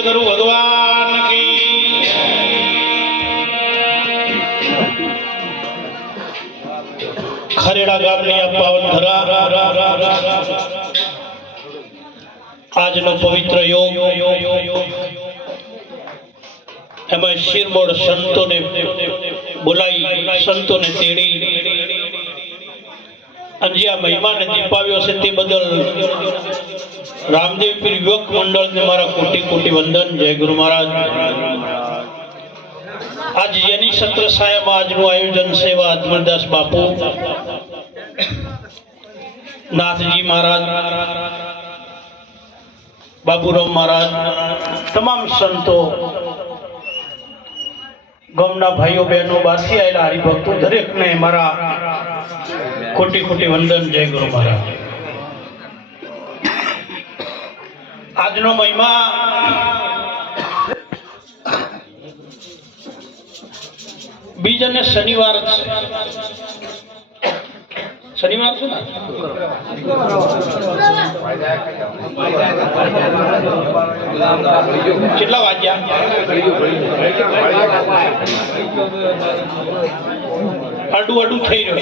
સદગુરુ ભગવાન કી ખરેડા ગામની આ પાવન ધરા આજનો પવિત્ર યોગ એમાં શિરમોડ સંતોને બોલાવી સંતોને તેડી અને જે આ મહિમાને દીપાવ્યો છે તે બદલ રામદેવ પીર યુવક મંડળને મારા કોટી કોટી વંદન. જય ગુરુ મહારાજ. આજ જેની સત્ર સાહેબમાં આજનું આયોજન છે એવા અજમલદાસ બાપુ, નાથજી મહારાજ, બાબુરામ મહારાજ, તમામ સંતો, ગામના ભાઈઓ બહેનો, બહારથી આવેલા હરિભક્તો દરેકને મારા કોટી કોટી વંદન. જય ગુરુ મહારાજ. આજનો મહિમા બીજ અને શનિવાર છે. શનિવાર છે ને? કેટલા વાગ્યા? અડું થઈ રહ્યું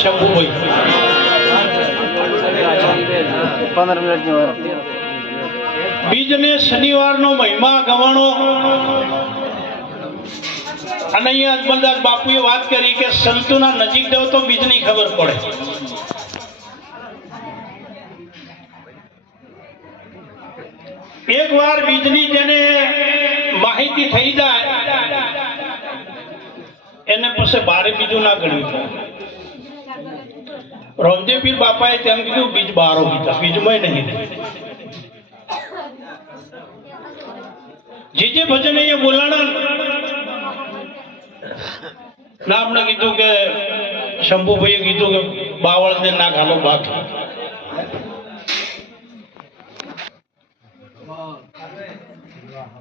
શંભુભાઈ. 15 મિનિટની વાર. બીજ ને શનિવારનો મહિમા ગવાણો. અને અહીંયા અજમલદાસ બાપુએ વાત કરી કે સંતોના નજીક જાવ તો બીજની ખબર પડે. એક વાર બીજની જેને માહિતી થઈ જાય એને પછી બારે બીજું ના ગણ્યું. રામદેવ પીર બાપાએ તેમ કીધું બીજ બારો કીધા, બીજમાં નહીં. જે ભજન અહીંયા બોલાણા ના આપણે કીધું કે શંભુભાઈએ કીધું કે બાવળને ના ઘાલો બાકી.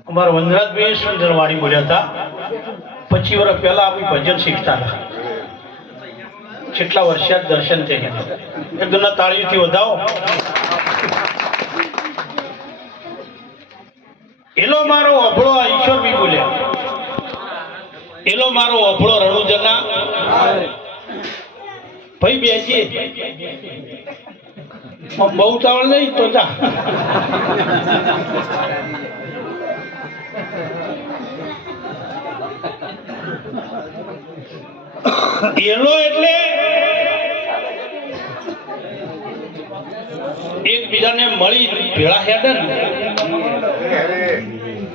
અમારા વનરાજભાઈ સુંદર વાણી બોલ્યા હતા. 25 વર્ષ પહેલા આપણે ભજન શીખતા હતા. કેટલા વર્ષે દર્શન થઈ ગયા. એકદમ તાળીઓથી વધાવો. એલો મારો અભળો ઈશ્વર બી બોલ્યા. એલો મારો અભળો રણુજના ભાઈ બેસી બહુ ચાવળ નહીં તો જા. એલો એટલે એકબીજાને મળી ભેળા હેડે ને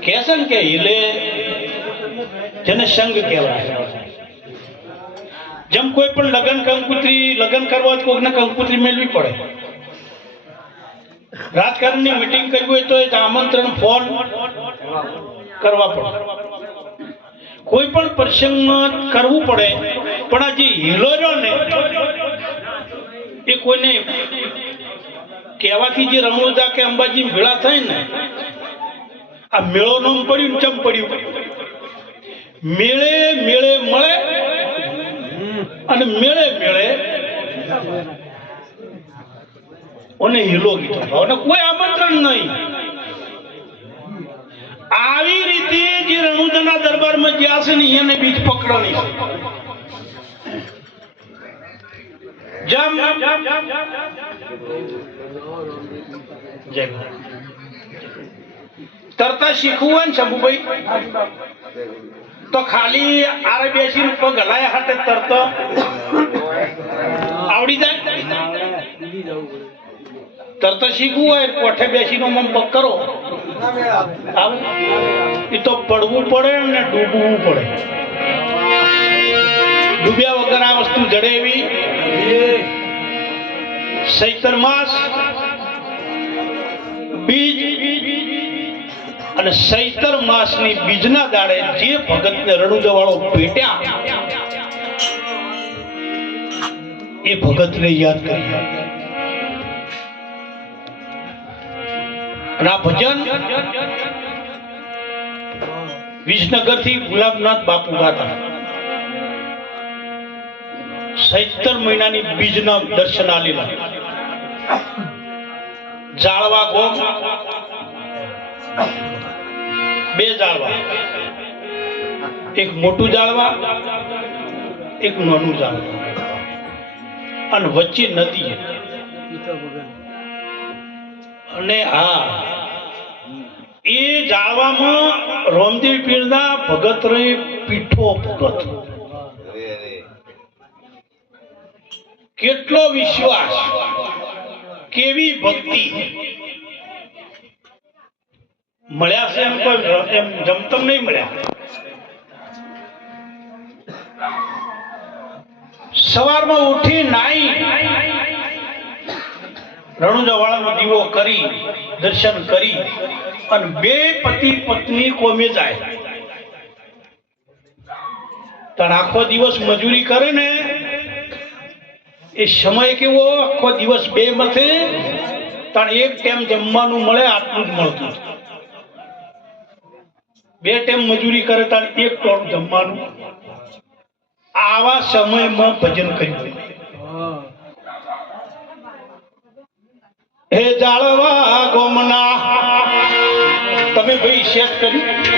કે છે ને કે हिले જેને સંગ કહેવાય. જેમ કોઈ પણ લગ્ન કરવા કોઈને કંકુત્રી મેળવી પડે. રાજકારણની મીટિંગ કરવી હોય તો એક આમંત્રણ ફોન કરવા પડે. કોઈ પણ પ્રસંગમાં કરવું પડે. પણ આ જે હિલો રહ્યો ને એ કોઈને કહેવાથી જે રમોદા કે અંબાજી ભેળા થાય ને આ મેળો નું પડ્યું ચમ પડ્યું. મેળે મેળે મળે અને મેળે મેળે અને હિલો કીધો અને કોઈ આમંત્રણ નહીં. આવી રીતે જે રણુદાના દરબારમાં જ્યાં છે ને એને બીજ પકડવાની છે. તરતા શીખવું હોય ને શંભુભાઈ તો ખાલી આરે બેસીને પગ હલાયા હાથે તરતો આવડી જાય. તરતા શીખવું હોય કોઠે બેસીનો મમ પગ કરો એ તો પડવું પડે ને ડૂબવું પડે. ડૂબ્યા વગર આ વસ્તુ જડે એવી. ચૈત્ર માસ બીજ અને ચૈત્ર માસની બીજના દાડે જે ભગતને રણુજવાળો ભેટ્યા એ ભગતને યાદ કરી. અને આ ભજન વિસનગરથી ગુલાબનાથ બાપુ ગાતા. ચૈત્ર મહિનાની બીજના દર્શન આલેલા. જાળવા ગોમ બે જાળવા, એક મોટું જાળવા, એક નાનું જાળવા, અને વચ્ચે નદી. અને હા, એ જાળવામાં રામદેવ પીરના ભગત રે પીઠો ભગત. કેટલો વિશ્વાસ, કેવી ભક્તિ. મળ્યા છે એમ કોઈ એમ જમતમ નહીં મળ્યા. સવારમાં ઉઠી નાઈ રણુજાવાળાનો દીવો કરી દર્શન કરી અને બે પતિ પત્ની કોમે જાય. તાણ આખો દિવસ મજૂરી કરે ને એ સમય કેવો, આખો દિવસ બે મથે તાણ એક ટાઈમ જમવાનું મળે, આટલું જ મળતું. બે ટાઈમ મજૂરી કરે તાણ એક ટાઈમ જમવાનું. આવા સમયમાં ભજન કર્યું. હે જાળવા ગોમના, તમે ભાઈ શેક કર્યું.